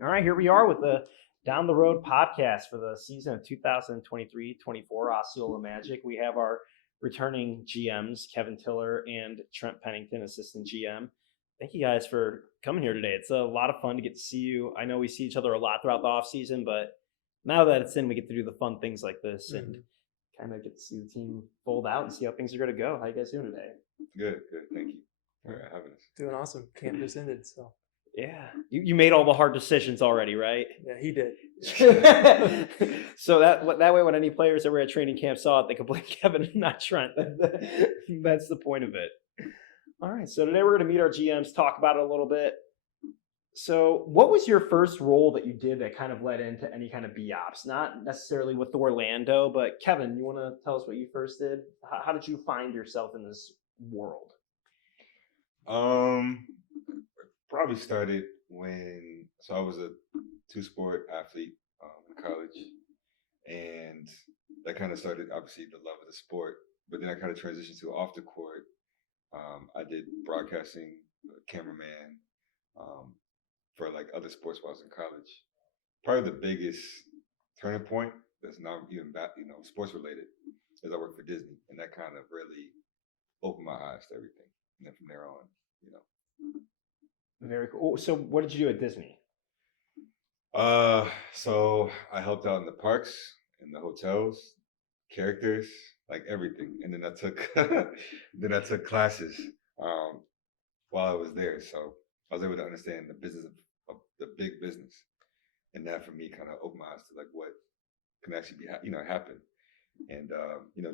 All right, here we are with the Down the Road podcast for the season of 2023-24 Osceola Magic. We have our returning GMs, Kevin Tiller and Trent Pennington, assistant GM. Thank you guys for coming here today. It's a lot of fun to get to see you. I know we see each other a lot throughout the off season, but now that it's in, we get to do the fun things like this and kind of get to see the team fold out and see how things are going to go. How you guys doing today? Good. Thank you for having us. Doing awesome. Camp just ended, so. Yeah, you made all the hard decisions already, right? Yeah, he did. So that way, when any players that were at training camp saw it, they could blame Kevin, not Trent. That's the point of it. All right, so today we're going to meet our GMs, talk about it a little bit. So what was your first role that you did that kind of led into any kind of B-Ops? Not necessarily with Orlando, but Kevin, you want to tell us what you first did? How did you find yourself in this world? Probably started so I was a two-sport athlete in college, and that kind of started, obviously, the love of the sport, but then I kind of transitioned to off the court. I did broadcasting, cameraman, for like other sports while I was in college. Probably the biggest turning point that's not even sports related is I worked for Disney, and that kind of really opened my eyes to everything. And then from there on, Very cool. So what did you do at Disney? So I helped out in the parks, in the hotels, characters, like everything. And then I took classes while I was there. So I was able to understand the business of the big business. And that for me kind of opened my eyes to like what can actually be happen. And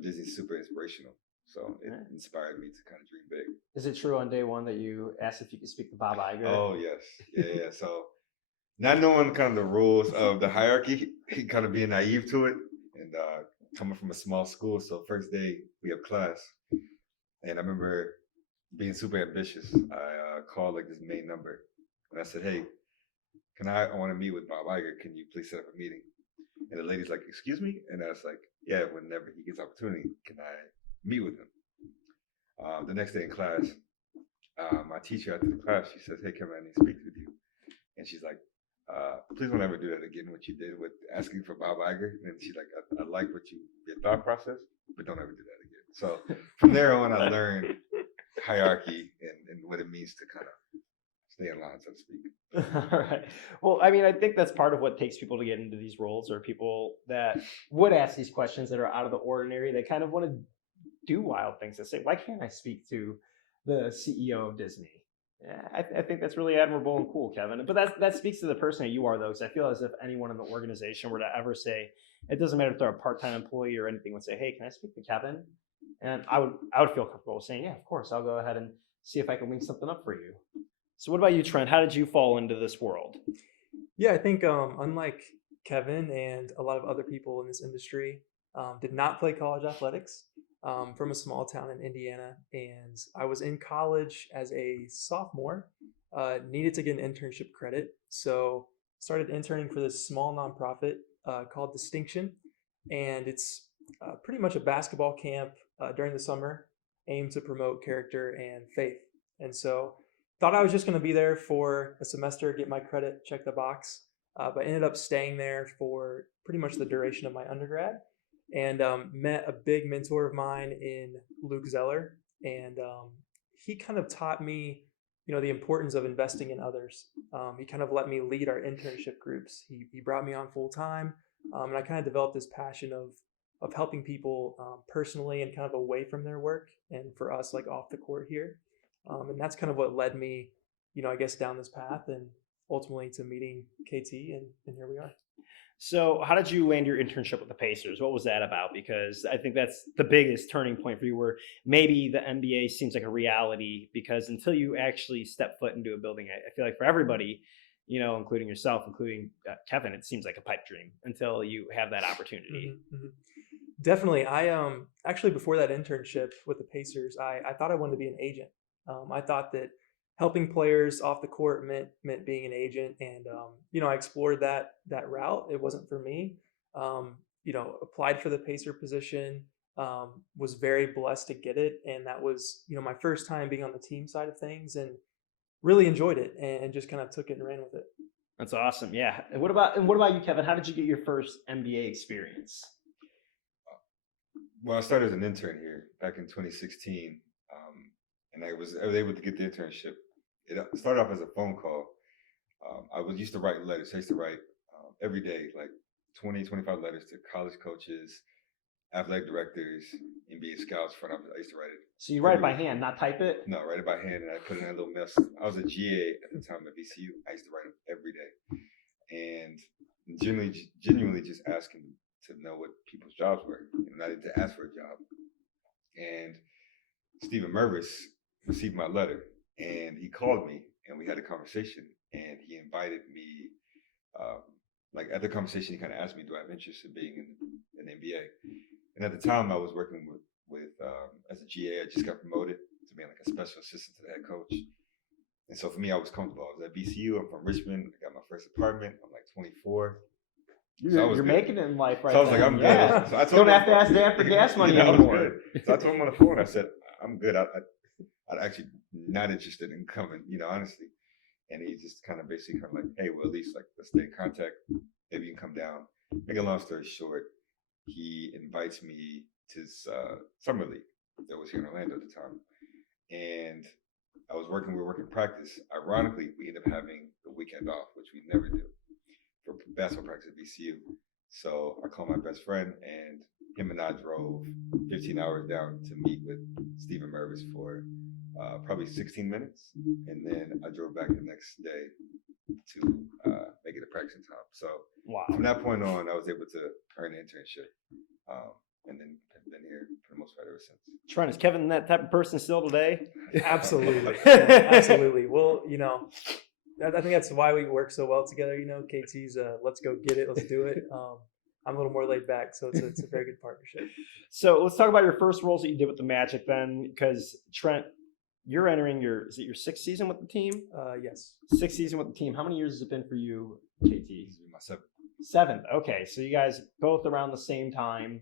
Disney's super inspirational. So it inspired me to kind of dream big. Is it true on day one that you asked if you could speak to Bob Iger? Oh, yes. Yeah. So not knowing kind of the rules of the hierarchy, kind of being naive to it, and coming from a small school. So first day we have class, and I remember being super ambitious. I called like this main number, and I said, "Hey, I want to meet with Bob Iger. Can you please set up a meeting?" And the lady's like, "Excuse me?" And I was like, "Yeah, whenever he gets opportunity, can I meet with him?" The next day in class, my teacher after the class, she says, "Hey, Kevin, I need to speak with you." And she's like, "Please don't ever do that again, what you did with asking for Bob Iger." And she's like, I like your thought process, but don't ever do that again. So from there on, I learned hierarchy and what it means to kind of stay in line, so to speak. All right. Well, I mean, I think that's part of what takes people to get into these roles, or people that would ask these questions that are out of the ordinary. They kind of want to do wild things. They say, why can't I speak to the CEO of Disney? I think that's really admirable and cool, Kevin. But that speaks to the person that you are, though, because I feel as if anyone in the organization were to ever say, it doesn't matter if they're a part-time employee or anything, would say, hey, can I speak to Kevin? And I would feel comfortable saying, yeah, of course, I'll go ahead and see if I can link something up for you. So what about you, Trent? How did you fall into this world? Yeah, I think unlike Kevin and a lot of other people in this industry, did not play college athletics. From a small town in Indiana, and I was in college as a sophomore, needed to get an internship credit, so started interning for this small nonprofit called Distinction, and it's pretty much a basketball camp during the summer aimed to promote character and faith. And so thought I was just going to be there for a semester, get my credit, check the box, but ended up staying there for pretty much the duration of my undergrad. And met a big mentor of mine in Luke Zeller, and he kind of taught me, the importance of investing in others. He kind of let me lead our internship groups. He brought me on full time, and I kind of developed this passion of helping people personally and kind of away from their work, and for us, like off the court here. And that's kind of what led me, I guess, down this path, and ultimately to meeting KT, and here we are. So how did you land your internship with the Pacers? What was that about? Because I think that's the biggest turning point for you, where maybe the NBA seems like a reality, because until you actually step foot into a building, I feel like for everybody, including yourself, including Kevin, it seems like a pipe dream until you have that opportunity. Mm-hmm. Definitely. I actually, before that internship with the Pacers, I thought I wanted to be an agent. I thought that helping players off the court meant being an agent, and I explored that route. It wasn't for me. Applied for the Pacer position, was very blessed to get it, and that was my first time being on the team side of things, and really enjoyed it, and just kind of took it and ran with it. That's awesome. Yeah. And what about you, Kevin? How did you get your first NBA experience? Well, I started as an intern here back in 2016, and I was able to get the internship. It started off as a phone call. I was used to write letters. I used to write every day, like 20, 25 letters to college coaches, athletic directors, NBA scouts, front office. I used to write it. So you write it every by hand, not type it? No, write it by hand, and I put it in a little mess. I was a GA at the time at VCU. I used to write them every day, and genuinely just asking to know what people's jobs were. Not even to ask for a job. And Stephen Mervis received my letter, and he called me, and we had a conversation, and he invited me. Like at the conversation, he kind of asked me, "Do I have interest in being in the NBA?" And at the time, I was working with as a GA. I just got promoted to being like a special assistant to the head coach. And so for me, I was comfortable. I was at VCU. I'm from Richmond. I got my first apartment. I'm like 24. You're making it in life right now. So I was then. like, I'm yeah. good. So I told Don't have to ask Dad for gas money anymore. So I told him on the phone, I said, I'm good. I'm actually not interested in coming, honestly. And he just kind of basically like, hey, well, at least like let's stay in contact. Maybe you can come down. Make a long story short, he invites me to his summer league that was here in Orlando at the time. And we were working practice. Ironically, we ended up having the weekend off, which we never do, for basketball practice at VCU. So I called my best friend, and him and I drove 15 hours down to meet with Stephen Mervis for probably 16 minutes. And then I drove back the next day to make it a practice time. So from that point on, I was able to earn an internship. And then have been here for the most part ever since. Trent, is Kevin that type of person still today? Absolutely. Absolutely. Well, I think that's why we work so well together. KT's let's go get it, let's do it. I'm a little more laid back, so it's a very good partnership. So let's talk about your first roles that you did with the Magic then, because Trent, you're entering your sixth season with the team? Yes. Sixth season with the team. How many years has it been for you, KT? This will be my seventh. Seventh. Okay, so you guys both around the same time.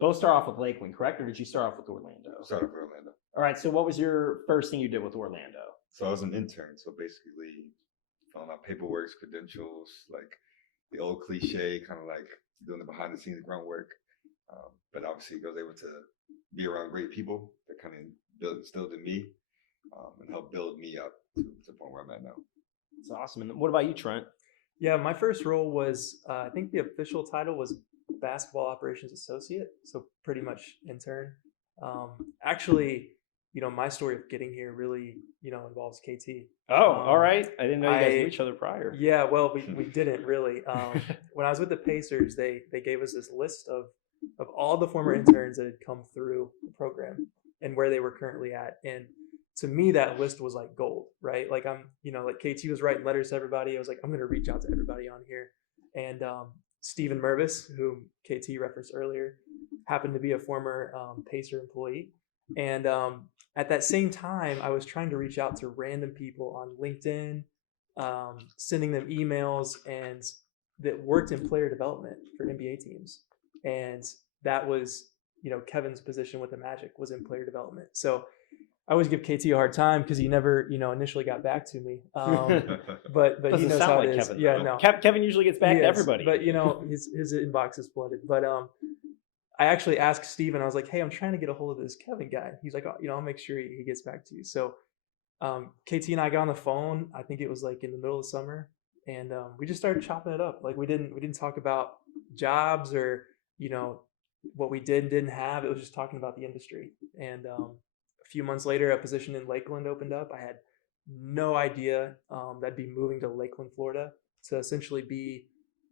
Both start off with Lakeland, correct? Or did you start off with Orlando? Started off with Orlando. All right, so what was your first thing you did with Orlando? So I was an intern, so basically filling out paperwork, credentials, like the old cliche, kind of like doing the behind the scenes groundwork. But obviously I was able to be around great people that kind of instilled in me and helped build me up to the point where I'm at now. That's awesome. And what about you, Trent? Yeah, my first role was, I think the official title was Basketball Operations Associate, so pretty much intern. Actually, my story of getting here really, involves KT. Oh, all right. I didn't know you guys knew each other prior. Yeah, well, we didn't really. When I was with the Pacers, they gave us this list of all the former interns that had come through the program and where they were currently at. And to me, that list was like gold, right? Like like KT was writing letters to everybody. I was like, I'm going to reach out to everybody on here. And Stephen Mervis, whom KT referenced earlier, happened to be a former Pacer employee. And at that same time, I was trying to reach out to random people on LinkedIn, sending them emails and that worked in player development for NBA teams. And that was, Kevin's position with the Magic was in player development. So I always give KT a hard time because he never, initially got back to me. But he knows how it is. Kevin, yeah, though. no. Kevin usually gets back to everybody. But his inbox is flooded. But I actually asked Steven, I was like, hey, I'm trying to get a hold of this Kevin guy. He's like, I'll make sure he gets back to you. So KT and I got on the phone. I think it was like in the middle of summer, and we just started chopping it up. Like we didn't talk about jobs or what we did and didn't have. It was just talking about the industry. And a few months later, a position in Lakeland opened up. I had no idea that I'd be moving to Lakeland, Florida, to essentially be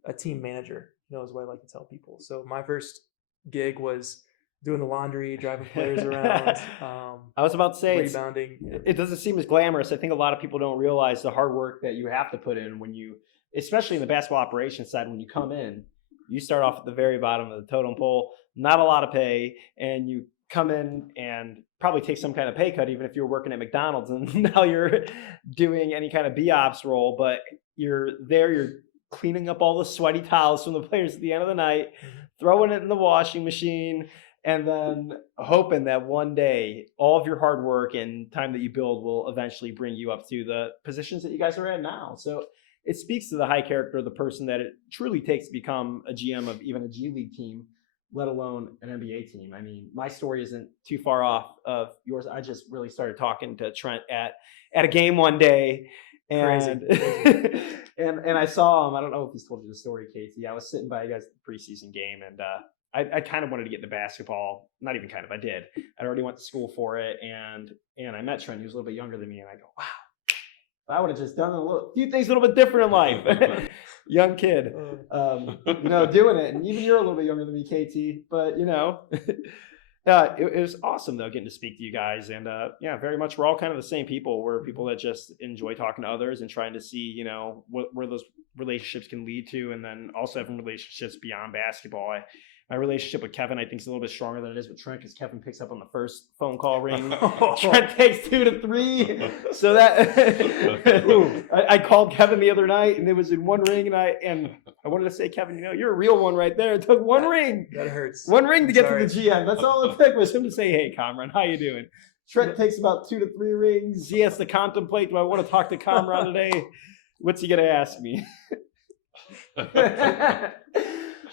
a team manager. Is what I like to tell people. So my first gig was doing the laundry, driving players around. I was about to say, rebounding. It doesn't seem as glamorous. I think a lot of people don't realize the hard work that you have to put in when you, especially in the basketball operations side, when you come in, you start off at the very bottom of the totem pole, not a lot of pay, and you come in and probably take some kind of pay cut, even if you're working at McDonald's and now you're doing any kind of B-Ops role, but you're cleaning up all the sweaty towels from the players at the end of the night, throwing it in the washing machine, and then hoping that one day all of your hard work and time that you build will eventually bring you up to the positions that you guys are at now. So it speaks to the high character of the person that it truly takes to become a GM of even a G League team, let alone an NBA team. I mean, my story isn't too far off of yours. I just really started talking to Trent at a game one day, and and I saw him. I don't know if he's told you the story, Casey. I was sitting by you guys at the preseason game, and I kind of wanted to get into basketball. Not even kind of, I did. I already went to school for it, and I met Trent. He was a little bit younger than me, and I go, wow. I would have just done a few things a little bit different in life. Young kid, doing it. And even you're a little bit younger than me, KT. But, it was awesome, though, getting to speak to you guys. And, very much we're all kind of the same people. We're people that just enjoy talking to others and trying to see, where those relationships can lead to. And then also having relationships beyond basketball. My relationship with Kevin, I think, is a little bit stronger than it is with Trent because Kevin picks up on the first phone call ring. Trent takes 2 to 3. So that I called Kevin the other night and it was in one ring, and I wanted to say, Kevin, you're a real one right there. It took one ring. That hurts. One ring to get to the GM. That's all it took was him to say, hey, Comron, how you doing? Trent takes about 2 to 3 rings. He has to contemplate, do I want to talk to Comron today? What's he going to ask me?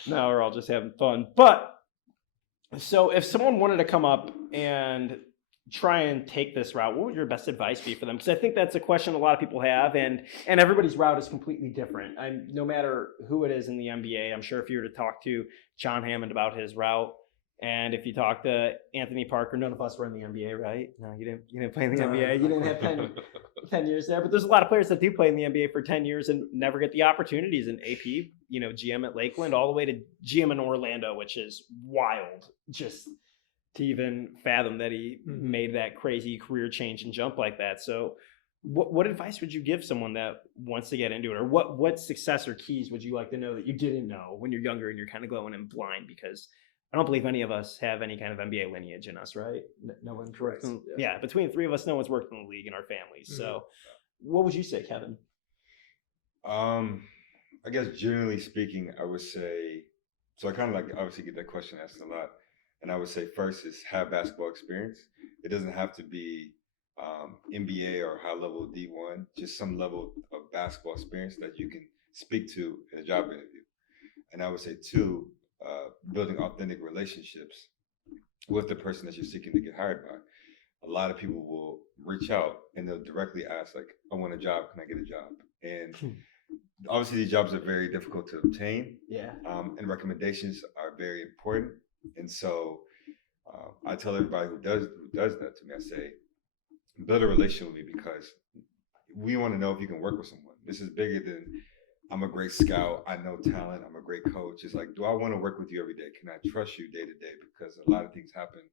No, we're all just having fun. But so if someone wanted to come up and try and take this route, what would your best advice be for them? Because I think that's a question a lot of people have, and everybody's route is completely different. No matter who it is in the NBA, I'm sure if you were to talk to John Hammond about his route, and if you talk to Anthony Parker, none of us were in the NBA, right? No, you didn't play in the NBA. You didn't have 10 years there. But there's a lot of players that do play in the NBA for 10 years and never get the opportunities. And AP, GM at Lakeland, all the way to GM in Orlando, which is wild just to even fathom that he made that crazy career change and jump like that. So what advice would you give someone that wants to get into it? Or what success or keys would you like to know that you didn't know when you're younger and you're kind of going in blind? Because I don't believe any of us have any kind of NBA lineage in us, right? No one's worked. Between the 3 of us, no one's worked in the league in our families. So what would you say, Kevin? I guess generally speaking, I would say, so I kind of obviously get that question asked a lot. And I would say first is have basketball experience. It doesn't have to be NBA or high level D1, just some level of basketball experience that you can speak to in a job interview. And I would say 2, building authentic relationships with the person that you're seeking to get hired by. A lot of people will reach out and they'll directly ask, like, I want a job, can I get a job? And obviously these jobs are very difficult to obtain. Yeah. And recommendations are very important. And so I tell everybody who does that to me, I say, build a relationship with me because we want to know if you can work with someone. This is bigger than I'm a great scout. I know talent. I'm a great coach. It's like, do I want to work with you every day? Can I trust you day to day? Because a lot of things happen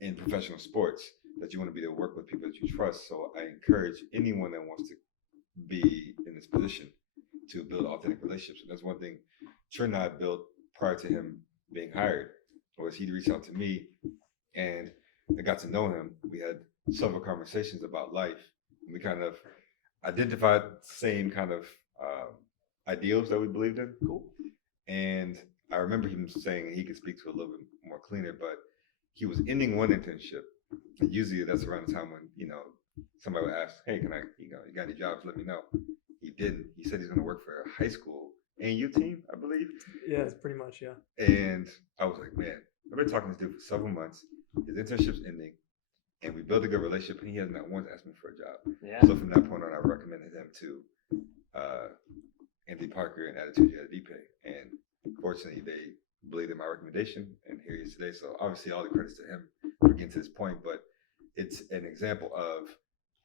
in professional sports that you want to be able to work with people that you trust. So I encourage anyone that wants to be in this position to build authentic relationships. And that's one thing Trent and I built prior to him being hired, was he'd reach out to me and I got to know him. We had several conversations about life. And we kind of identified the same kind of ideals that we believed in. Cool. And I remember him saying he could speak to a little bit more cleaner, but he was ending one internship. And usually that's around the time when, somebody would ask, hey, can I, you got any jobs? Let me know. He didn't. He said he's going to work for a high school AU team, I believe. Yeah, it's pretty much, yeah. And I was like, man, I've been talking to this dude for several months. His internship's ending. And we built a good relationship, and he has not once asked me for a job. Yeah. So from that point on, I recommended him to Anthony Parker and Attitude at VP. And fortunately, they believed in my recommendation, and here he is today. So obviously, all the credits to him for getting to this point, but it's an example of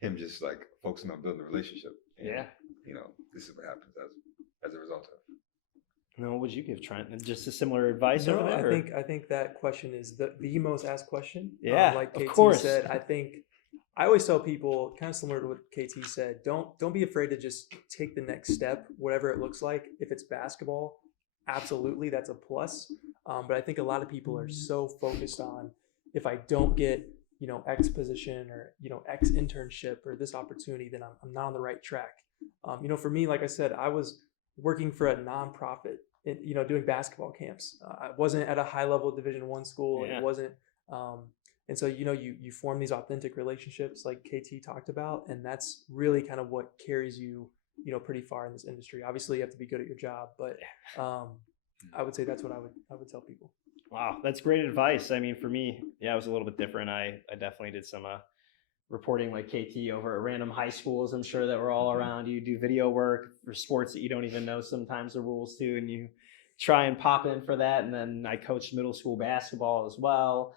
him just like focusing on building a relationship. And, this is what happens as a result of. No, what would you give Trent? Just a similar advice over there? I think that question is the most asked question. Yeah, like KT of course. said, I always tell people, kind of similar to what KT said, don't be afraid to just take the next step, whatever it looks like. If it's basketball, absolutely, that's a plus. But I think a lot of people are so focused on, if I don't get X position or X internship or this opportunity, then I'm not on the right track. For me, like I said, I was working for a nonprofit, doing basketball camps. I wasn't at a high level Division I school. Yeah. It wasn't. And so, you form these authentic relationships like KT talked about, and that's really kind of what carries you pretty far in this industry. Obviously, you have to be good at your job, but I would say that's what I would tell people. Wow, that's great advice. I mean, for me, yeah, it was a little bit different. I definitely did some reporting like KT over at random high schools. I'm sure that we're all around. You do video work for sports that you don't even know sometimes the rules to, and you try and pop in for that. And then I coached middle school basketball as well.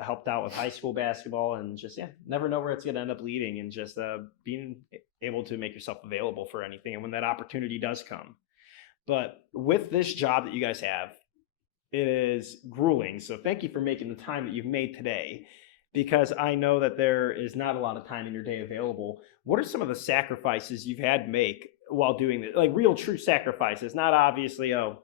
Helped out with high school basketball, and just never know where it's going to end up leading, and just being able to make yourself available for anything, and when that opportunity does come. But with this job that you guys have, it is grueling. So thank you for making the time that you've made today, because I know that there is not a lot of time in your day available. What are some of the sacrifices you've had to make while doing this? Like real true sacrifices, not obviously, oh,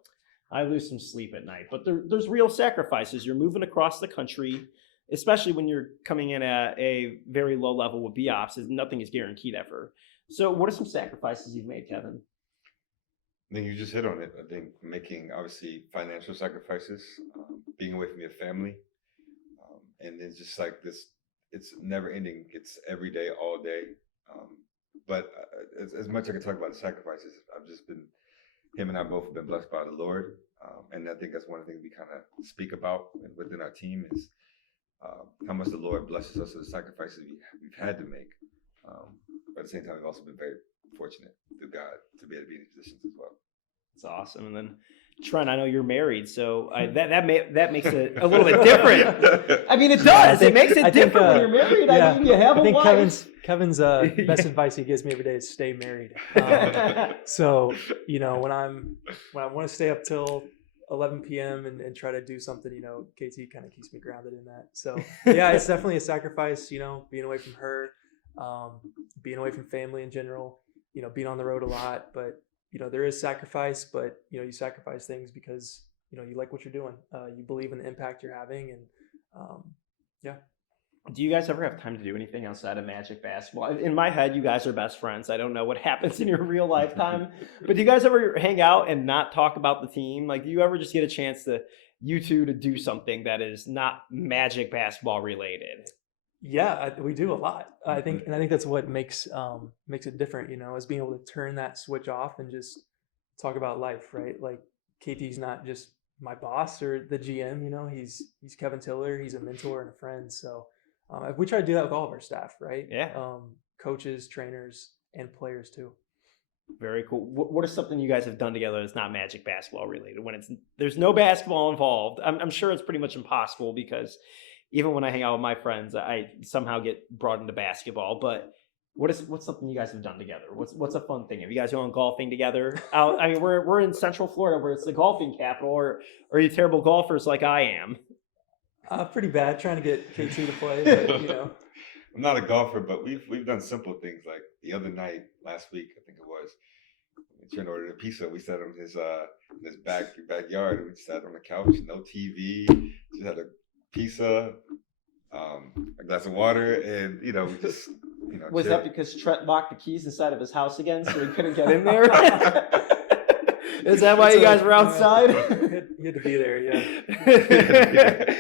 I lose some sleep at night, but there's real sacrifices. You're moving across the country, especially when you're coming in at a very low level with BOps, nothing is guaranteed ever. So what are some sacrifices you've made, Kevin? I think you just hit on it. I think making obviously financial sacrifices, being away from your family, and it's just like this. It's never ending. It's every day, all day. But as much as I can talk about the sacrifices, I've just been. Him and I both have been blessed by the Lord, and I think that's one of the things we kind of speak about within our team is how much the Lord blesses us with the sacrifices we've had to make. But at the same time, we've also been very fortunate through God to be able to be in these positions as well. That's awesome. And then Trent, I know you're married, so that makes it a little bit different. I mean, it does. It makes it different when you're married. Yeah, I mean, you have a wife. Kevin's best Yeah. advice he gives me every day is stay married. So when I want to stay up till 11 p.m. and try to do something, KT kind of keeps me grounded in that. So yeah, it's definitely a sacrifice. Being away from her, being away from family in general. Being on the road a lot, but there is sacrifice, but you sacrifice things because you like what you're doing. You believe in the impact you're having, and yeah. Do you guys ever have time to do anything outside of Magic basketball? In my head, you guys are best friends. I don't know what happens in your real lifetime, but do you guys ever hang out and not talk about the team? Like, do you ever just get a chance you two to do something that is not Magic basketball related? Yeah, we do a lot. I think that's what makes it different. Is being able to turn that switch off and just talk about life, right? Like KT's not just my boss or the GM. He's Kevin Tiller. He's a mentor and a friend. So we try to do that with all of our staff, right? Yeah. Coaches, trainers, and players too. Very cool. What is something you guys have done together that's not Magic basketball related? When there's no basketball involved, I'm sure it's pretty much impossible because even when I hang out with my friends, I somehow get brought into basketball. But what's something you guys have done together? What's a fun thing? Have you guys gone golfing together? I mean, we're in Central Florida where it's the golfing capital. Or are you terrible golfers like I am? Pretty bad. Trying to get KT to play, but I'm not a golfer, but we've done simple things like the other night, last week, I think it was. Trent ordered a pizza. We sat on his backyard, and we sat on the couch, no TV, just had a pizza, a glass of water, and we just Was chill. that because Trent locked the keys inside of his house again, so he couldn't get in there? Is that why you guys were outside? You had to be there, yeah.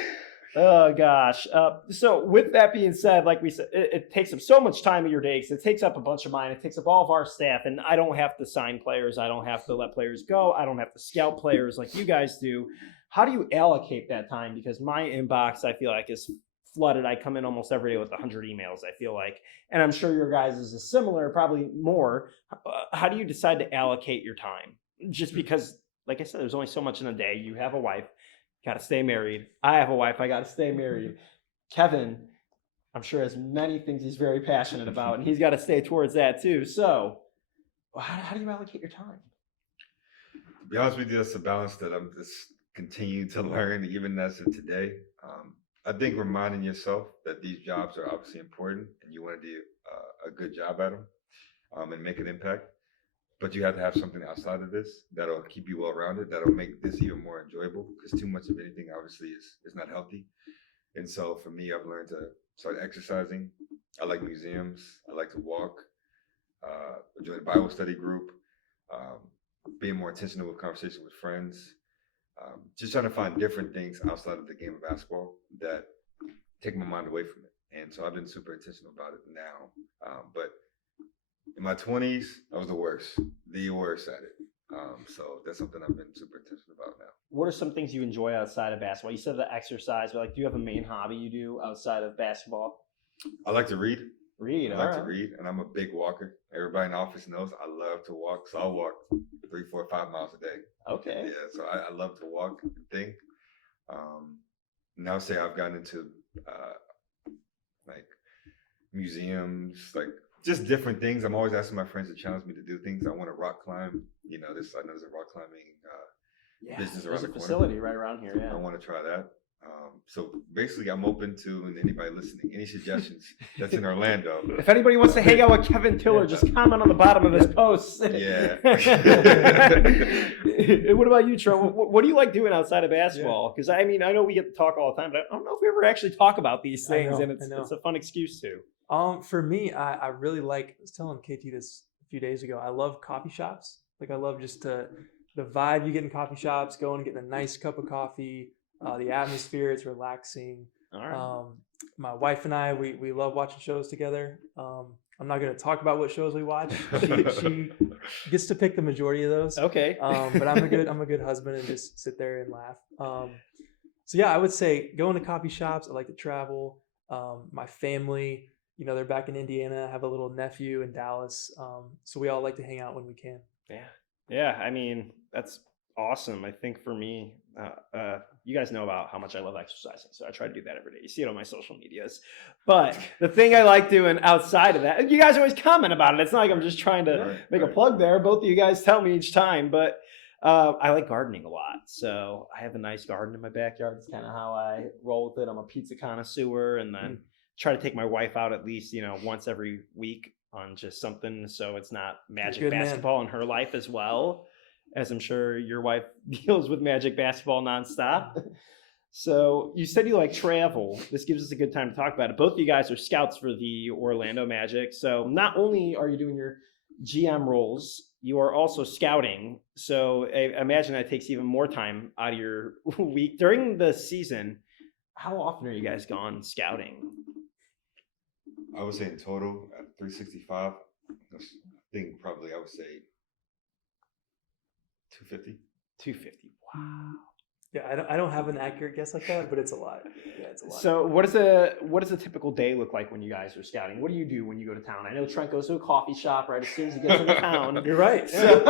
Oh gosh. So with that being said, like we said, it takes up so much time of your day. It takes up a bunch of mine. It takes up all of our staff, and I don't have to sign players. I don't have to let players go. I don't have to scout players like you guys do. How do you allocate that time? Because my inbox, I feel like, is flooded. I come in almost every day with 100 emails, I feel like. And I'm sure your guys is similar, probably more. How do you decide to allocate your time? Just because, like I said, there's only so much in a day. You have a wife, got to stay married. I have a wife, I got to stay married. Kevin, I'm sure has many things he's very passionate about, and he's got to stay towards that too. So how do you allocate your time? To be honest with you, that's a balance that I'm just continuing to learn, even as of today. I think reminding yourself that these jobs are obviously important and you want to do a good job at them and make an impact. But you have to have something outside of this that'll keep you well-rounded, that'll make this even more enjoyable, because too much of anything obviously is not healthy. And so for me, I've learned to start exercising. I like museums. I like to walk, join a Bible study group, being more intentional with conversation with friends, just trying to find different things outside of the game of basketball that take my mind away from it. And so I've been super intentional about it now. But In my 20s, I was the worst at it. So that's something I've been super intentional about now. What are some things you enjoy outside of basketball? You said the exercise, but like, do you have a main hobby you do outside of basketball? I like to read. Read. I like to read, and I'm a big walker. Everybody in the office knows I love to walk, so I'll walk 3, 4, 5 miles a day. Okay. Yeah, so I love to walk and think. Now say I've gotten into like museums, like just different things. I'm always asking my friends to challenge me to do things. I want to rock climb. You know, I know there's a rock climbing business around there's the a corner. facility right around here. Yeah. I want to try that. So basically, I'm open to, and anybody listening, any suggestions that's in Orlando. If anybody wants to hang out with Kevin Tiller, just comment on the bottom of this post. Yeah. What about you, Trent? What do you like doing outside of basketball? Because I mean, I know we get to talk all the time, but I don't know if we ever actually talk about these things, and it's a fun excuse to. For me, I really like. I was telling KT this a few days ago. I love coffee shops. Like I love just the vibe you get in coffee shops. Going and getting a nice cup of coffee. The atmosphere, it's relaxing. All right. My wife and I, we love watching shows together. I'm not going to talk about what shows we watch. She gets to pick the majority of those. Okay. But I'm a good husband and just sit there and laugh. So yeah, I would say going to coffee shops. I like to travel. My family, you know, they're back in Indiana. I have a little nephew in Dallas. So we all like to hang out when we can. Yeah. Yeah. I mean, that's awesome. I think for me, you guys know about how much I love exercising, so I try to do that every day. You see it on my social medias. But the thing I like doing outside of that, you guys always comment about it. It's not like I'm just trying to make a plug there. Both of you guys tell me each time, but I like gardening a lot. So I have a nice garden in my backyard. It's kind of how I roll with it. I'm a pizza connoisseur, and then try to take my wife out at least, you know, once every week on just something, so it's not Magic basketball in her life as well, as I'm sure your wife deals with Magic basketball nonstop. So you said you like travel. This gives us a good time to talk about it. Both of you guys are scouts for the Orlando Magic. So not only are you doing your GM roles, you are also scouting. So I imagine that takes even more time out of your week. During the season, how often are you guys gone scouting? I would say in total at 365, I think probably I would say 250. 250. Wow. Yeah, I don't have an accurate guess like that, but it's a lot. Yeah, it's a lot. So what does a typical day look like when you guys are scouting? What do you do when you go to town? I know Trent goes to a coffee shop right as soon as he gets into town. You're right. So,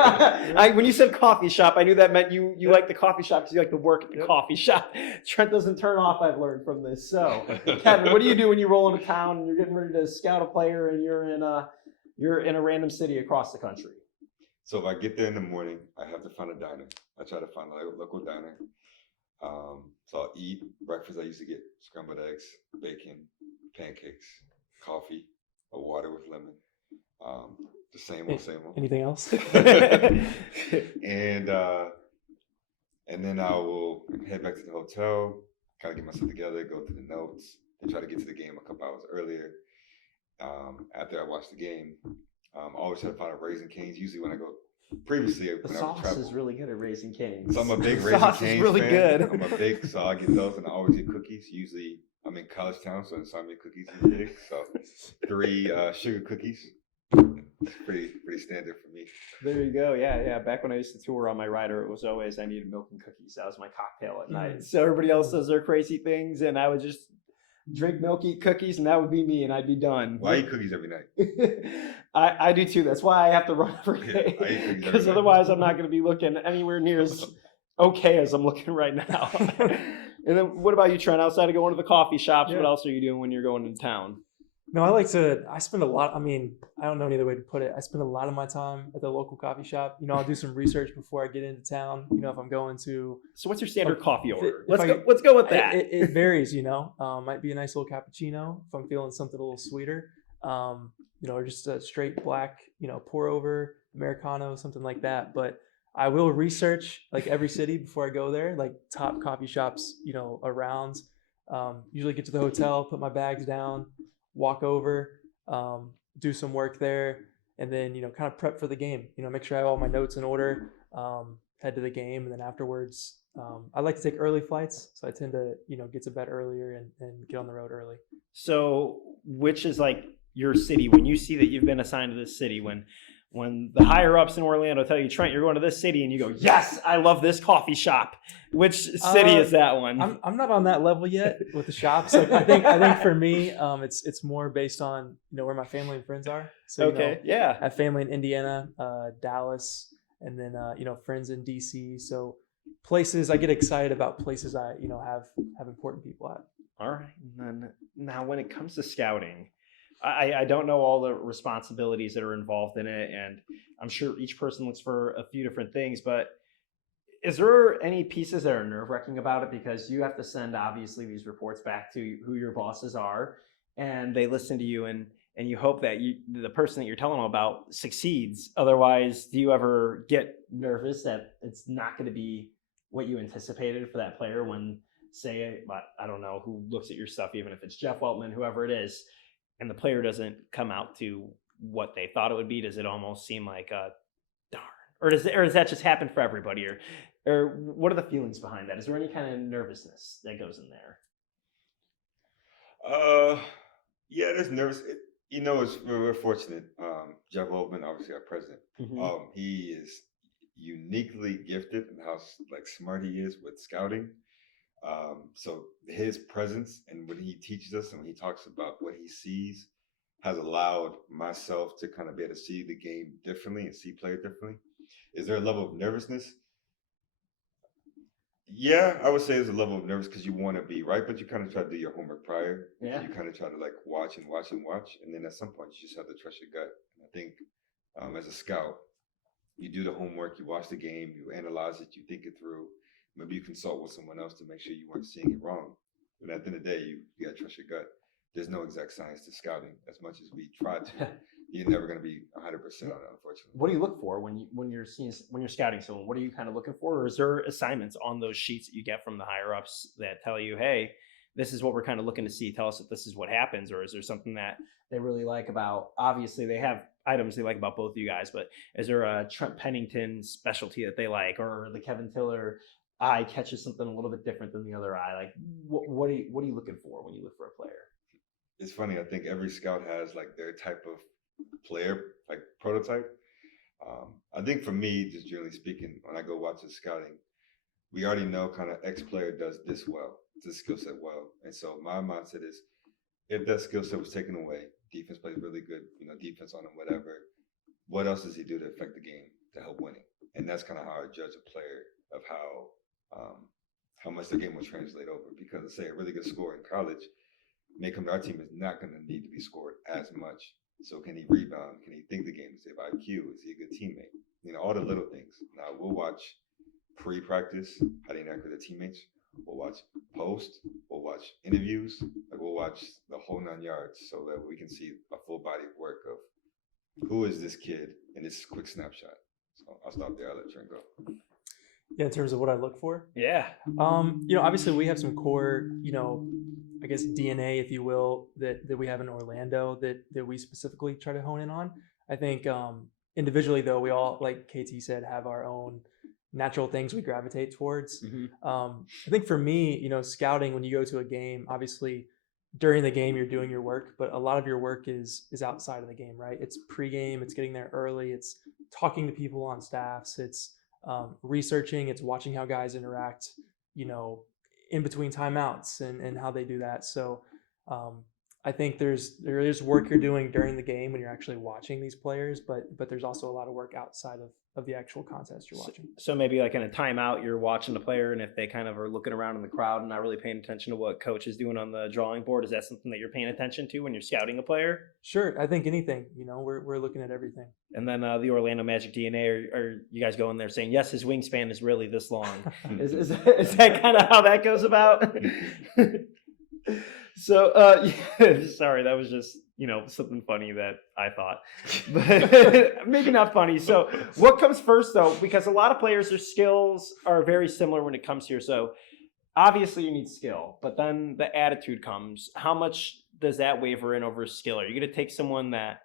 when you said coffee shop, I knew that meant you like the coffee shop because you like to work at the coffee shop. Trent doesn't turn off, I've learned from this. So Kevin, what do you do when you roll into town and you're getting ready to scout a player and you're in a random city across the country? So if I get there in the morning, I have to find a diner. I try to find a local diner. So I'll eat breakfast. I used to get scrambled eggs, bacon, pancakes, coffee, a water with lemon. The same old. Anything else? And then I will head back to the hotel, kind of get myself together, go through the notes, and try to get to the game a couple hours earlier. After I watch the game, I always try to find a Raising Cane's. Usually when I go. Previously, the when I sauce would travel, is really good at Raising Cane's. So I'm a big the Raising sauce Cane's is really fan. good. I'm a big, so I get those, and I always get cookies. Usually, I'm in college town, so insomnia cookies is big. So 3 sugar cookies. It's pretty standard for me. There you go. Yeah. Back when I used to tour on my rider, it was always I needed milk and cookies. That was my cocktail at night. So everybody else does their crazy things, and I would just drink milk, eat cookies, and that would be me, and I'd be done. Well, I eat cookies every night. I do too. That's why I have to run every day, because otherwise I'm not going to be looking anywhere near as okay as I'm looking right now. And then what about you, Trent? Outside of going to the coffee shops, what else are you doing when you're going to town? No, I spend a lot. I mean, I don't know any other way to put it. I spend a lot of my time at the local coffee shop. You know, I'll do some research before I get into town. You know, if I'm going to. So what's your standard coffee order? Let's go with that. It varies, you know. Might be a nice little cappuccino if I'm feeling something a little sweeter. You know, or just a straight black, you know, pour over Americano, something like that. But I will research like every city before I go there, like top coffee shops, you know, around. Usually get to the hotel, put my bags down, walk over, do some work there, and then, you know, kind of prep for the game. You know, make sure I have all my notes in order, head to the game, and then afterwards, I like to take early flights, so I tend to, you know, get to bed earlier and get on the road early. So which is like your city, when you see that you've been assigned to this city, when the higher ups in Orlando tell you, Trent, you're going to this city, and you go, yes, I love this coffee shop. Which city is that one? I'm not on that level yet with the shops. Like I think for me, it's more based on where my family and friends are. So Okay, yeah. I have family in Indiana, Dallas, and then friends in DC. So places I get excited about places I have important people at. All right. And then now, when it comes to scouting, I don't know all the responsibilities that are involved in it, and I'm sure each person looks for a few different things. But is there any pieces that are nerve-wracking about it, because you have to send obviously these reports back to who your bosses are, and they listen to you, and you hope that the person that you're telling them about succeeds. Otherwise, do you ever get nervous that it's not going to be what you anticipated for that player when, say, I don't know who looks at your stuff, even if it's Jeff Weltman, whoever it is, and the player doesn't come out to what they thought it would be? Does it almost seem like darn, or does that just happen for everybody, or what are the feelings behind that? Is there any kind of nervousness that goes in there? Yeah, there's nervous. We're fortunate. Jeff Oldman, obviously our president. Mm-hmm. He is uniquely gifted in how smart he is with scouting. So his presence and when he teaches us and when he talks about what he sees has allowed myself to kind of be able to see the game differently and see players differently. Is there a level of nervousness? Yeah, I would say there's a level of nervous because you want to be right, but you kind of try to do your homework prior. Yeah. You kind of try to watch and watch and watch, and then at some point you just have to trust your gut. And I think as a scout, you do the homework, you watch the game, you analyze it, you think it through. Maybe you consult with someone else to make sure you weren't seeing it wrong. But at the end of the day, you gotta trust your gut. There's no exact science to scouting. As much as we try to, you're never gonna be 100% on it, unfortunately. What do you look for when you're scouting someone? What are you kind of looking for, or is there assignments on those sheets that you get from the higher ups that tell you, hey, this is what we're kind of looking to see. Tell us if this is what happens, or is there something that they really like about? Obviously, they have items they like about both of you guys, but is there a Trent Pennington specialty that they like, or the Kevin Tiller eye catches something a little bit different than the other eye? Like, what are you looking for when you look for a player? It's funny. I think every scout has their type of player, prototype. I think for me, just generally speaking, when I go watch the scouting, we already know kind of X player does this well, this skill set well. And so my mindset is, if that skill set was taken away, defense plays really good, defense on him, whatever. What else does he do to affect the game to help winning? And that's kind of how I judge a player of how much their game will translate over. Because say a really good scorer in college may come to our team is not going to need to be scored as much. So can he rebound? Can he think the game? Does he have IQ? Is he a good teammate? All the little things. Now we'll watch pre-practice, how they interact with their teammates. We'll watch post. We'll watch interviews. We'll watch the whole 9 yards so that we can see a full body of work of who is this kid in this quick snapshot. So I'll stop there. I'll let Trent go. Yeah, in terms of what I look for. Yeah. Obviously we have some core, I guess DNA, if you will, that we have in Orlando that we specifically try to hone in on. I think individually though, we all, like KT said, have our own natural things we gravitate towards. Mm-hmm. I think for me, scouting, when you go to a game, obviously during the game you're doing your work, but a lot of your work is outside of the game, right? It's pregame, it's getting there early, it's talking to people on staffs, it's researching, it's watching how guys interact, in between timeouts and how they do that. So I think there is work you're doing during the game when you're actually watching these players, but there's also a lot of work outside of the actual contest you're watching. So maybe like in a timeout, you're watching the player, and if they kind of are looking around in the crowd and not really paying attention to what coach is doing on the drawing board, is that something that you're paying attention to when you're scouting a player? Sure. I think anything, we're looking at everything. And then the Orlando Magic DNA, are you guys going there saying, yes, his wingspan is really this long? is that kind of how that goes about? So, sorry, that was just, something funny that I thought, but maybe not funny. So what comes first though? Because a lot of players, their skills are very similar when it comes here. So obviously you need skill, but then the attitude comes. How much does that waver in over skill? Are you going to take someone that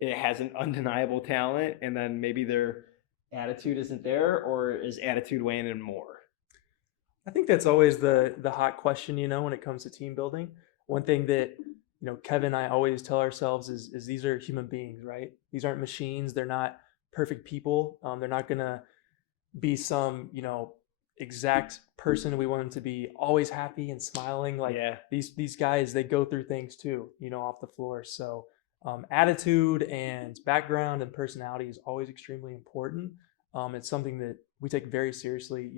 it has an undeniable talent and then maybe their attitude isn't there, or is attitude weighing in more? I think that's always the hot question, when it comes to team building. One thing that, Kevin and I always tell ourselves is these are human beings, right? These aren't machines. They're not perfect people. They're not gonna be some exact person we want them to be always happy and smiling. Like Yeah. these guys, they go through things too, off the floor. So attitude and background and personality is always extremely important. It's something that we take very seriously,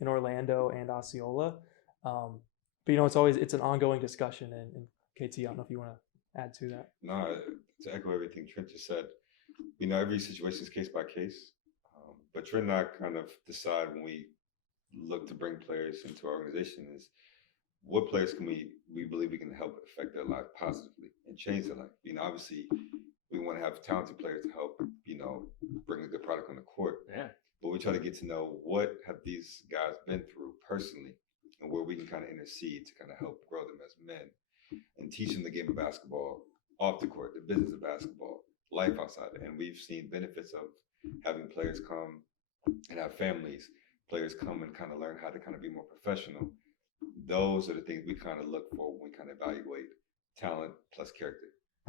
in Orlando and Osceola. But it's an ongoing discussion. And KT, I don't know if you want to add to that. No, to echo everything Trent just said, every situation is case by case. But Trent and I kind of decide when we look to bring players into our organization is what players can we believe we can help affect their life positively and change their life. Obviously we want to have talented players to help, bring a good product on the court. Yeah. But we try to get to know what have these guys been through personally and where we can kind of intercede to kind of help grow them as men and teach them the game of basketball off the court, the business of basketball, life outside. And we've seen benefits of having players come and have families, players come and kind of learn how to kind of be more professional. Those are the things we kind of look for when we kind of evaluate talent plus character.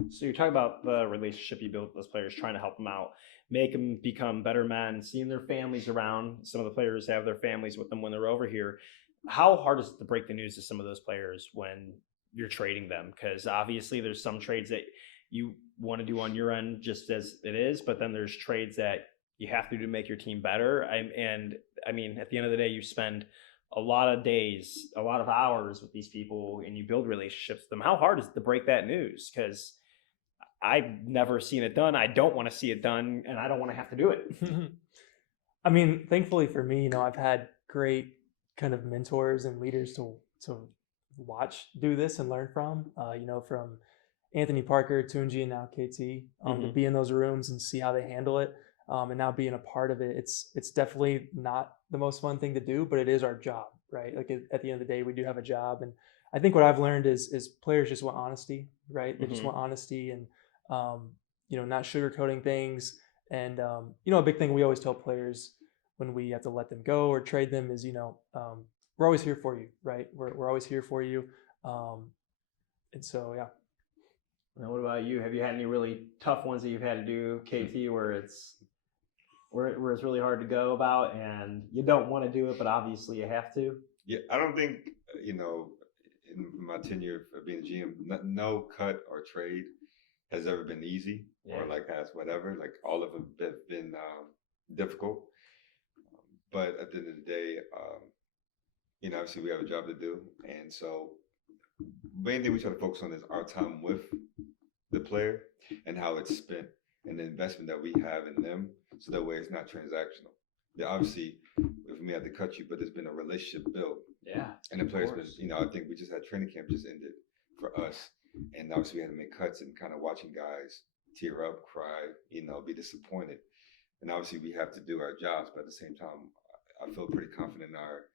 So you're talking about the relationship you build with those players, trying to help them out, make them become better men, seeing their families around. Some of the players have their families with them when they're over here. How hard is it to break the news to some of those players when you're trading them? Because obviously there's some trades that you want to do on your end just as it is, but then there's trades that you have to do to make your team better. And I mean, at the end of the day, you spend a lot of days, a lot of hours with these people, and you build relationships with them. How hard is it to break that news? Because I've never seen it done. I don't want to see it done, and I don't want to have to do it. I mean, thankfully for me, I've had great kind of mentors and leaders to watch do this and learn from. From Anthony Parker, Tunji, and now KT, to be in those rooms and see how they handle it, and now being a part of it. It's definitely not the most fun thing to do, but it is our job, right? Like at the end of the day, we do have a job, and I think what I've learned is players just want honesty, right? They just want honesty and not sugarcoating things. And a big thing we always tell players when we have to let them go or trade them is we're always here for you, right? We're always here for you. And so yeah. Now, what about you? Have you had any really tough ones that you've had to do, KT, where it's really hard to go about and you don't want to do it, but obviously you have to? Yeah, I don't think in my tenure of being a GM, no cut or trade has ever been easy or has whatever. Like all of them have been difficult. But at the end of the day, obviously we have a job to do. And so main thing we try to focus on is our time with the player and how it's spent and the investment that we have in them. So that way it's not transactional. Obviously, if we had to cut you, but there's been a relationship built. Yeah. And the players been, I think we just had training camp just ended for us. And obviously we had to make cuts and kind of watching guys tear up, cry, be disappointed. And obviously we have to do our jobs, but at the same time, I feel pretty confident in our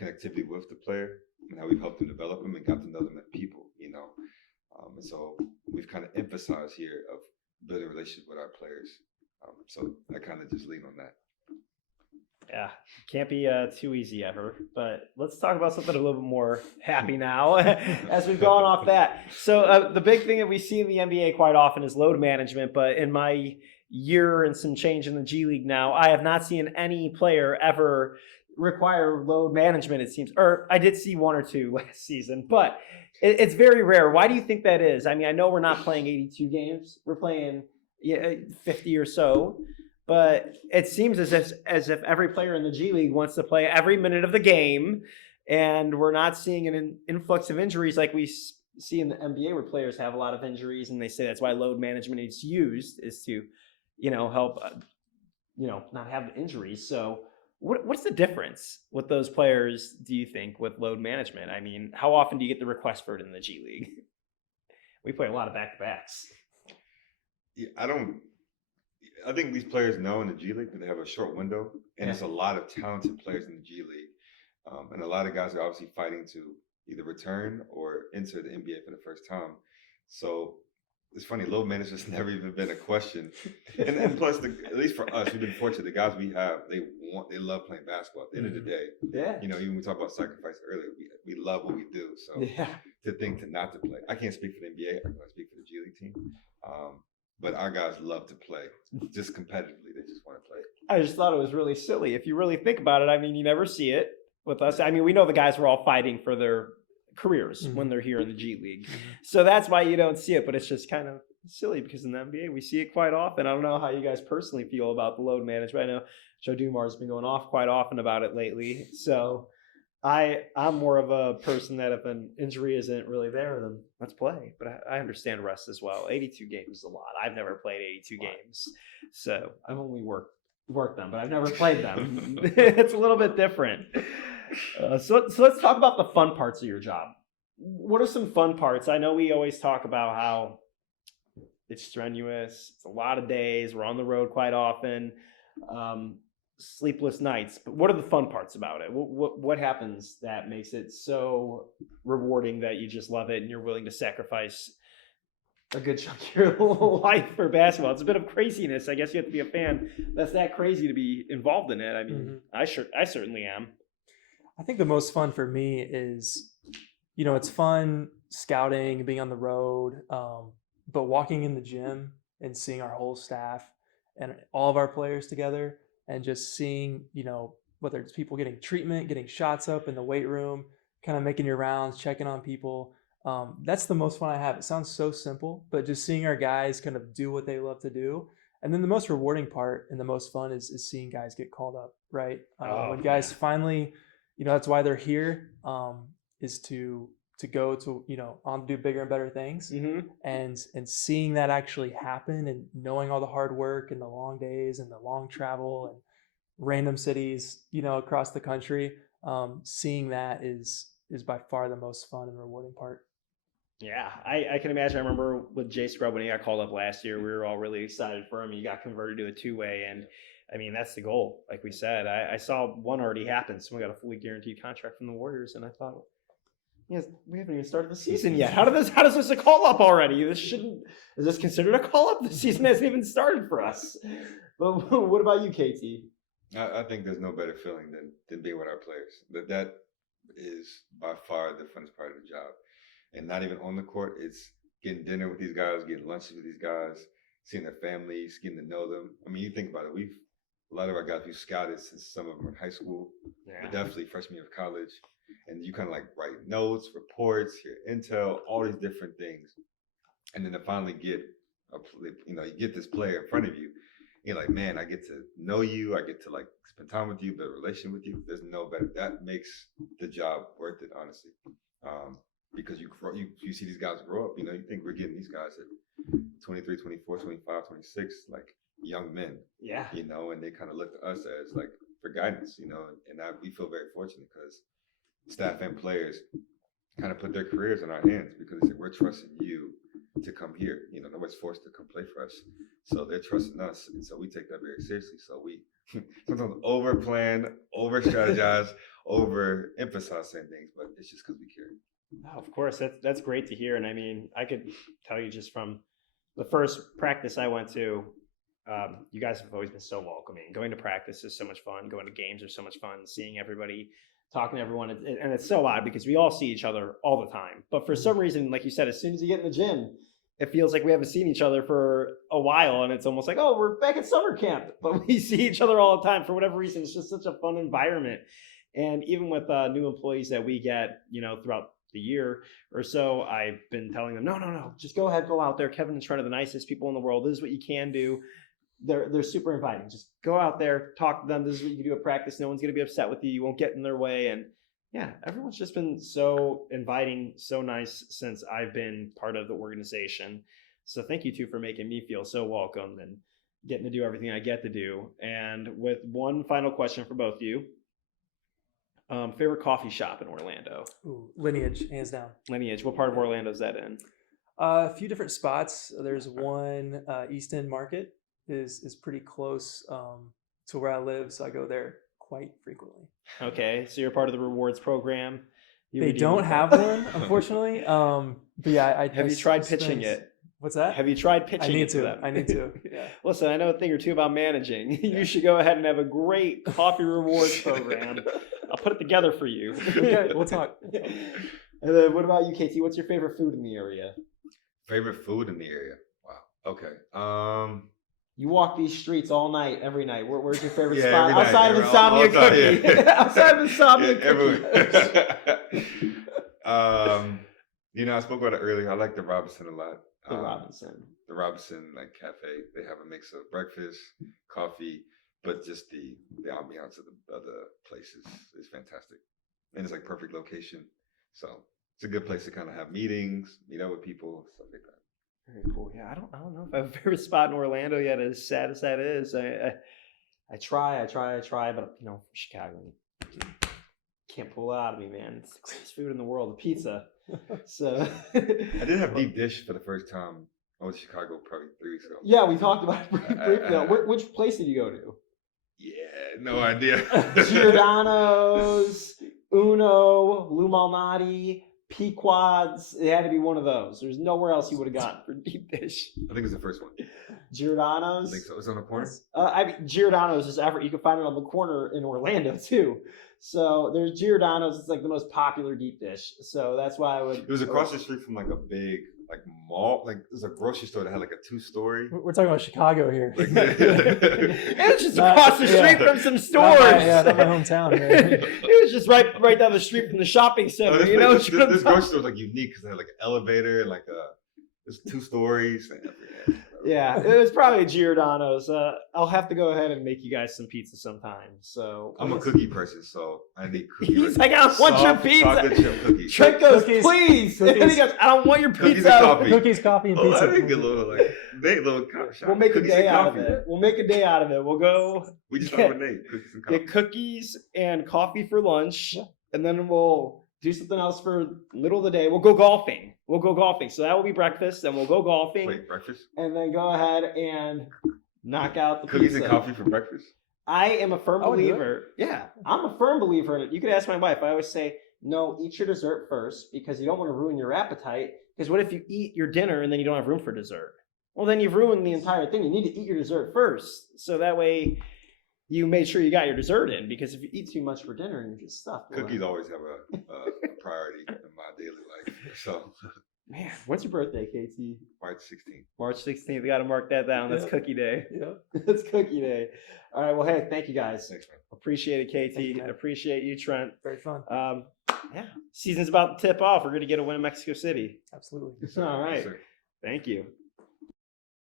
connectivity with the player and how we've helped them develop them and got to know them as people, and so we've kind of emphasized here of building a relationship with our players. So I kind of just lean on that. Yeah, can't be too easy ever. But let's talk about something a little bit more happy now as we've gone off that. So the big thing that we see in the NBA quite often is load management. But in my year and some change in the G League now, I have not seen any player ever require load management, it seems. Or I did see one or two last season, but it's very rare. Why do you think that is? I mean, I know we're not playing 82 games. We're playing 50 or so. But it seems as if every player in the G League wants to play every minute of the game, and we're not seeing an influx of injuries like we see in the NBA, where players have a lot of injuries, and they say that's why load management is used, is to, help, not have the injuries. So what's the difference with those players, do you think, with load management? I mean, how often do you get the request for it in the G League? We play a lot of back-to-backs. Yeah, I think these players know in the G League that they have a short window, and there's a lot of talented players in the G League. And a lot of guys are obviously fighting to either return or enter the NBA for the first time. So it's funny, load management's never even been a question. And plus, at least for us, we've been fortunate. The guys we have, they love playing basketball. At the end of the day, Yeah. you know, even we talked about sacrifice earlier, we love what we do. So Yeah. to think to not to play, I can't speak for the NBA. I can only speak for the G League team. But our guys love to play, just competitively. They just want to play. I just thought it was really silly. If you really think about it, I mean, you never see it with us. I mean, we know the guys were all fighting for their careers when they're here in the G League. So that's why you don't see it, but it's just kind of silly because in the NBA, we see it quite often. I don't know how you guys personally feel about the load management. I know Joe Dumar's been going off quite often about it lately. So I'm more of a person that if an injury isn't really there, then let's play. But I understand rest as well. 82 games is a lot. I've never played 82 games. So I've only worked them, but I've never played them. It's a little bit different. So let's talk about the fun parts of your job. What are some fun parts? I know we always talk about how it's strenuous. It's a lot of days. We're on the road quite often. Sleepless nights. But what are the fun parts about it? What happens that makes it so rewarding that you just love it and you're willing to sacrifice a good chunk of your life for basketball? It's a bit of craziness. I guess you have to be a fan that's that crazy to be involved in it. I mean, I certainly am. I think the most fun for me is, you know, it's fun scouting, being on the road, but walking in the gym and seeing our whole staff and all of our players together and just seeing, you know, whether it's people getting treatment, getting shots up in the weight room, kind of making your rounds, checking on people. That's the most fun I have. It sounds so simple, but just seeing our guys kind of do what they love to do. And then the most rewarding part and the most fun is seeing guys get called up, right? When guys finally, you know, that's why they're here, is to go to, you know, on to do bigger and better things. And seeing that actually happen and knowing all the hard work and the long days and the long travel and random cities, you know, across the country, seeing that is by far the most fun and rewarding part. Yeah, I can imagine. I remember with Jay Scrub when he got called up last year, we were all really excited for him. He got converted to a two-way, and I mean, that's the goal. Like we said, I saw one already happen. Someone got a fully guaranteed contract from the Warriors, and I thought, yes, we haven't even started the season yet. How does this a call up already? Is this considered a call up? The season hasn't even started for us. But what about you, KT? I think there's no better feeling than being with our players. That is by far the funnest part of the job. And not even on the court, it's getting dinner with these guys, getting lunches with these guys, seeing their families, getting to know them. I mean, you think about it. A lot of our guys we've scouted since some of them were in high school, but definitely freshman year of college. And you kind of like write notes, reports, hear intel, all these different things. And then to finally get you get this player in front of you. You're like, man, I get to know you. I get to like spend time with you, build a relation with you. There's no better. That makes the job worth it, honestly. Because you see these guys grow up. You know, you think we're getting these guys at 23, 24, 25, 26, like young men. Yeah. You know, and they kind of look to us as like for guidance, you know, and we feel very fortunate because staff and players kind of put their careers in our hands because they said, we're trusting you to come here. You know, nobody's forced to come play for us. So they're trusting us. And so we take that very seriously. So we sometimes over-plan, over-strategize, over-emphasize certain things, but it's just because we care. Oh, of course, that's great to hear. And I mean, I could tell you just from the first practice I went to, you guys have always been so welcoming. Going to practice is so much fun. Going to games are so much fun. Seeing everybody, talking to everyone. And it's so odd because we all see each other all the time. But for some reason, like you said, as soon as you get in the gym, it feels like we haven't seen each other for a while. And it's almost like, oh, we're back at summer camp. But we see each other all the time. For whatever reason, it's just such a fun environment. And even with new employees that we get, you know, throughout the year or so, I've been telling them, no, just go ahead, go out there. Kevin and Trent are the nicest people in the world. This is what you can do. They're super inviting. Just go out there, talk to them. This is what you can do at practice. No one's going to be upset with you. You won't get in their way. And yeah, everyone's just been so inviting, so nice since I've been part of the organization. So thank you too for making me feel so welcome and getting to do everything I get to do. And with one final question for both of you. Favorite coffee shop in Orlando? Ooh, Lineage, hands down. Lineage. What part of Orlando is that in? A few different spots. There's one, East End Market is pretty close to where I live, so I go there quite frequently. Okay, so you're part of the rewards program. They don't have one, unfortunately. But yeah, have you tried pitching it? What's that? Have you tried pitching? I need it to to. them? I need to. Yeah. Listen, I know a thing or two about managing. You should go ahead and have a great coffee rewards program. I'll put it together for you. Okay, we'll talk. And then what about you, KT? What's your favorite food in the area? Favorite food in the area? Wow. Okay. You walk these streets all night, every night. Where's your favorite Yeah, spot every night, outside of all Insomnia time, Cookie? yeah. Outside of Insomnia Yeah, Cookie. everywhere. I spoke about it earlier. I like the Robinson a lot. The Robinson. The Robinson cafe. They have a mix of breakfast, coffee, but just the ambiance of the place is fantastic, and it's like perfect location. So it's a good place to kind of have meetings, meet up with people, stuff like that. Very cool. Yeah, I don't know if I have a favorite spot in Orlando yet. As sad as that is, I try, but Chicago can't pull it out of me, man. It's the greatest food in the world, the pizza. So I did have deep dish for the first time. I was in Chicago probably 3 weeks ago. yeah, we talked about it briefly. Which place did you go to? Yeah, no idea. Giordano's, Uno, Lou Malnati, Pequod's. It had to be one of those. There's nowhere else you would have gotten for deep dish. I think it's the first one. Giordano's. I think so. It's on the corner. Giordano's is effort. You can find it on the corner in Orlando too. So there's Giordano's. It's like the most popular deep dish. So that's why I would. It was across the street from like a big mall. Like there's a grocery store that had like a 2-story. We're talking about Chicago here. It was just across the street from some stores. Not my hometown. It was just right down the street from the shopping center. This grocery store was like unique because they had like an elevator, and there's 2 stories. Yeah, it was probably Giordano's. I'll have to go ahead and make you guys some pizza sometime. So I'm a cookie person, so I need cookies. He's like, I don't want your pizza. Chocolate chip cookies. Trent goes, Cookies. please. And then he goes, I don't want your Cookies pizza. and coffee. Cookies, coffee, and pizza. I think a little little shop. We'll make a Cookies day and out of coffee. it. We'll make a day out of it. We'll go We just get- have a name. Cookies and coffee. get cookies and coffee for lunch, Yeah. and then we'll do something else for middle of the day. We'll go golfing. So that will be breakfast, and we'll go golfing, Wait, breakfast? and then go ahead and knock out the Cookies pizza. and coffee for breakfast? I am a firm I would do it. believer. Yeah, I'm a firm believer in it. You could ask my wife. I always say, no, eat your dessert first because you don't want to ruin your appetite. Because what if you eat your dinner and then you don't have room for dessert? Well, then you've ruined the entire thing. You need to eat your dessert first. So that way you made sure you got your dessert in. Because if you eat too much for dinner and you're just stuffed. well, Cookies always have a priority in my daily life. So, Man, what's your birthday, KT? March 16th. March 16th. We got to mark that down. That's Yeah. cookie day. Yeah. That's cookie day. All right. Well, hey, thank you guys. Thanks, man. Appreciate it, KT. Thank you, man. Appreciate you, Trent. Very fun. Yeah, season's about to tip off. We're going to get a win in Mexico City. Absolutely. All right. Yes, sir. Thank you.